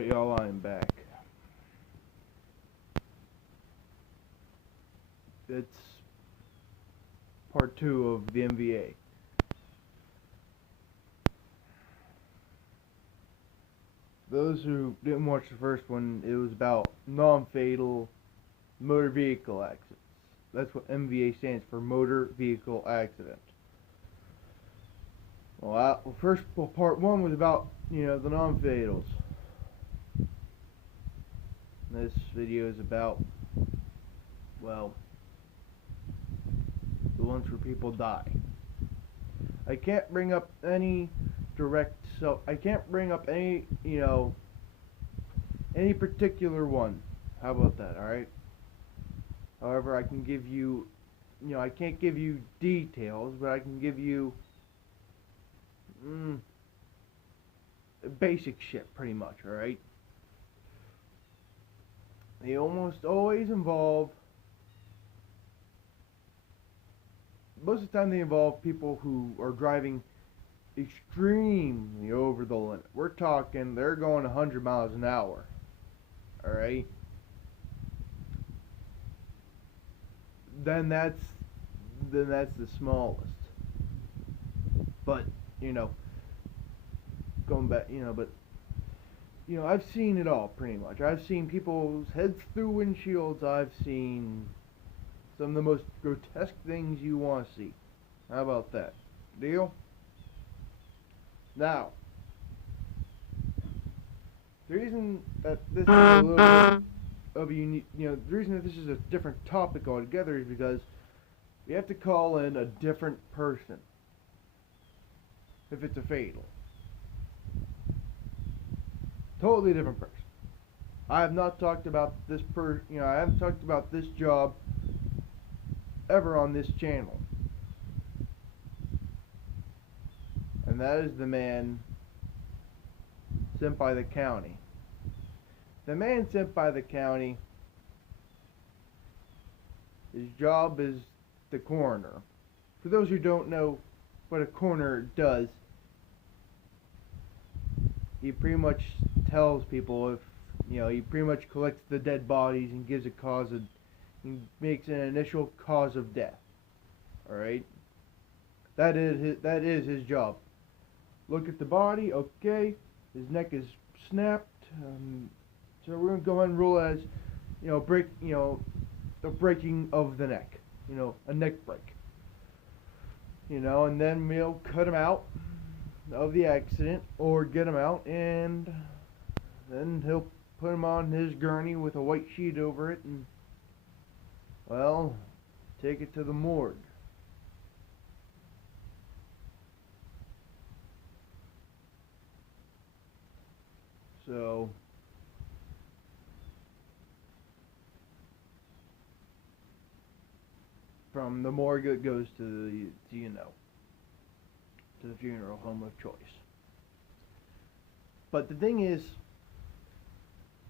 Alright, y'all, I'm back. It's part 2 of the MVA. Those who didn't watch the first one, it was about non-fatal motor vehicle accidents. That's what MVA stands for, motor vehicle accident. Well, part 1 was about, the non-fatals. This video is about, well, the ones where people die. I can't bring up any I can't bring up any, any particular one. How about that, alright? However, I can give you, I can't give you details, but I can give you, basic shit, pretty much, alright? They almost always involve, most of the time they involve people who are driving extremely over the limit. We're talking, they're going 100 miles an hour, alright? Then that's the smallest. But, going back, I've seen it all, pretty much. I've seen people's heads through windshields. I've seen some of the most grotesque things you want to see. How about that? Deal? Now, the reason that this is a little bit of a unique, the reason that this is a different topic altogether is because we have to call in a different person if it's a fatal. Totally different person. I have not talked about this I haven't talked about this job ever on this channel. And that is the man sent by the county. The man sent by the county, his job is the coroner. For those who don't know what a coroner does, he pretty much tells people if, he pretty much collects the dead bodies and gives he makes an initial cause of death. Alright? That is his job. Look at the body, okay, his neck is snapped, so we're going to go ahead and rule it as, the breaking of the neck, a neck break. And then we'll cut him out of the accident, or get him out, and then he'll put him on his gurney with a white sheet over it, and, well, take it to the morgue. So, from the morgue it goes to the, to the funeral home of choice. But the thing is,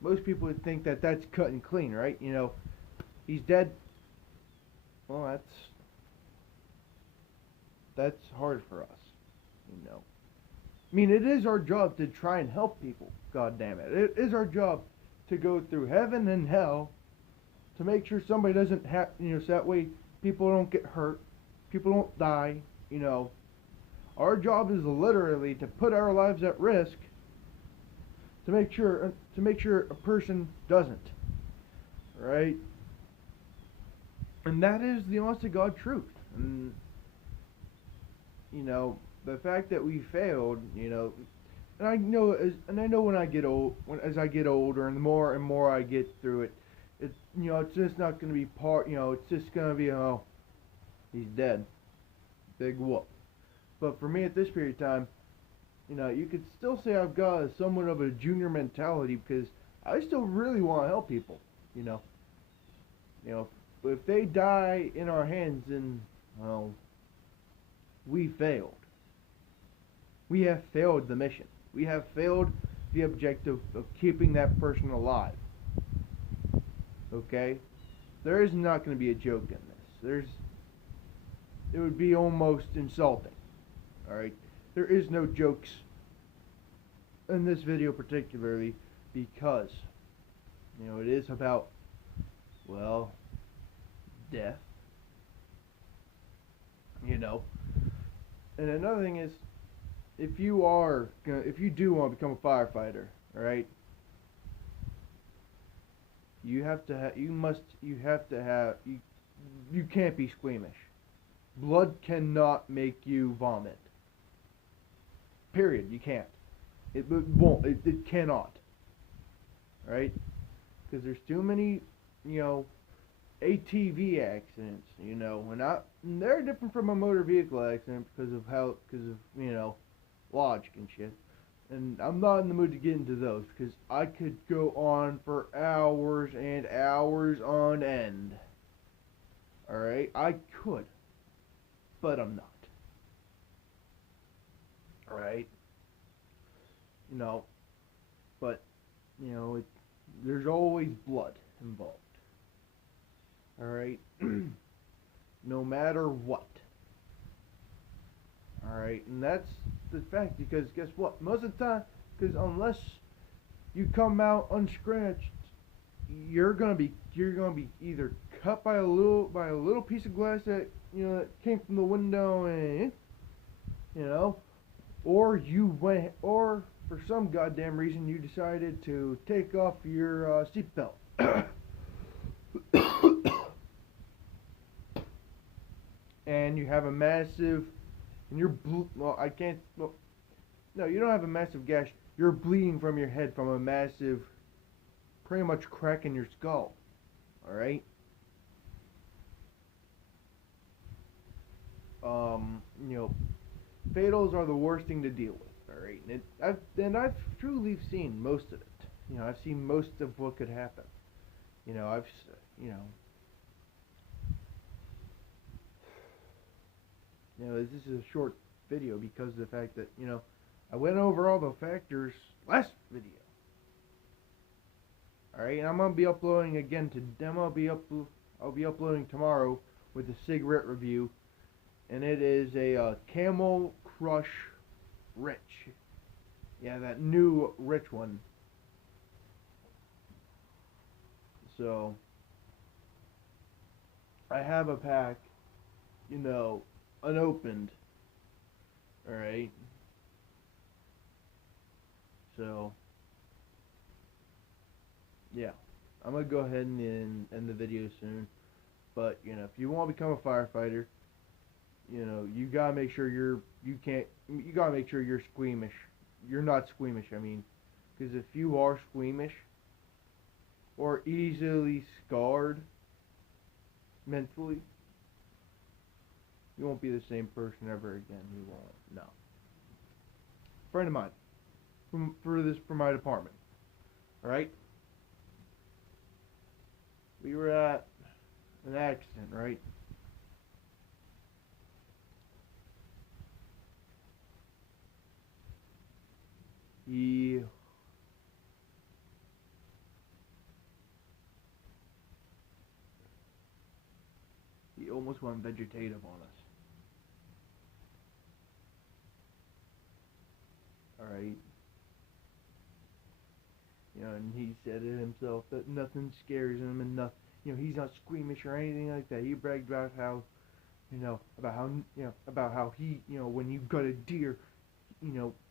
most people would think that that's cut and clean, right? He's dead. Well, that's hard for us, I mean, it is our job to try and help people, god damn it. It is our job to go through heaven and hell to make sure somebody doesn't have, so that way people don't get hurt, people don't die, Our job is literally to put our lives at risk to make sure a person doesn't. Right? And that is the honest to God truth. And the fact that we failed, and I know when I get old, as I get older, and the more I get through it, it's just not going to be it's just going to be, he's dead. Big whoop. But for me at this period of time, you could still say I've got somewhat of a junior mentality, because I still really want to help people, But if they die in our hands, then, well, we failed. We have failed the mission. We have failed the objective of keeping that person alive. Okay? There is not going to be a joke in this. It would be almost insulting. Alright? There is no jokes in this video particularly, because, it is about, well, death, you know. And another thing is, if you do want to become a firefighter, all right, you can't be squeamish. Blood cannot make you vomit. Period. You can't. It won't. It cannot. All right? Because there's too many, you know, ATV accidents. And they're different from a motor vehicle accident because of logic and shit. And I'm not in the mood to get into those because I could go on for hours and hours on end. All right, I could, but I'm not. All right, you know, but there's always blood involved. All right, no matter what. All right, and that's the fact because guess what? Most of the time, because unless you come out unscratched, you're gonna be either cut by a little piece of glass that that came from the window, and or for some goddamn reason you decided to take off your seatbelt. And you have a massive, and no, you don't have a massive gash. You're bleeding from your head from a massive, pretty much crack in your skull. All right. Fatals are the worst thing to deal with. All right, and I've truly seen most of it. I've seen most of what could happen. I've this is a short video because of the fact that I went over all the factors last video. All right, and I'm gonna be uploading again to I'll be uploading tomorrow with a cigarette review, and it is a Camel Crush Rich. Yeah, that new rich one. So I have a pack, unopened. All right. So yeah, I'm gonna go ahead and end the video soon. But if you want to become a firefighter, you gotta make sure you gotta make sure you're squeamish. You're not squeamish. I mean, because if you are squeamish or easily scarred mentally, you won't be the same person ever again. You won't. No. Friend of mine from my department. All right. We were at an accident, right? He almost went vegetative on us. Alright. And he said it himself that nothing scares him and nothing, he's not squeamish or anything like that. He bragged about how, about how he, when you gut a deer,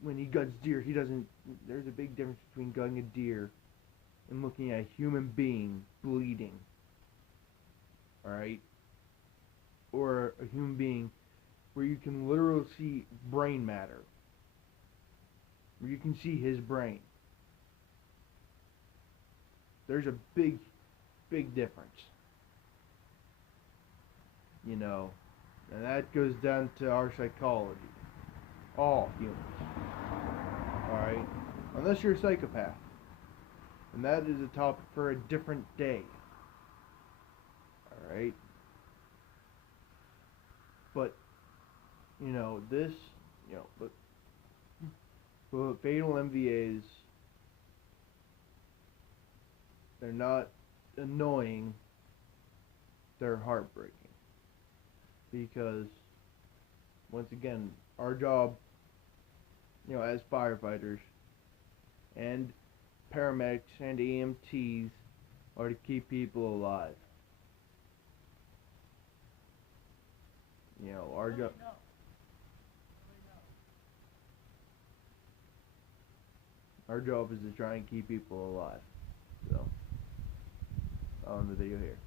when he guts deer, he doesn't, there's a big difference between gutting a deer and looking at a human being bleeding. Alright? Or a human being where you can literally see brain matter. Where you can see his brain. There's a big, big difference. And that goes down to our psychology. All humans. Alright? Unless you're a psychopath. And that is a topic for a different day. Alright? But, but fatal MVAs, they're not annoying, they're heartbreaking. Because, once again, our job, as firefighters, and paramedics and EMTs are to keep people alive. You know, our job. Our job is to try and keep people alive. So, on the video here.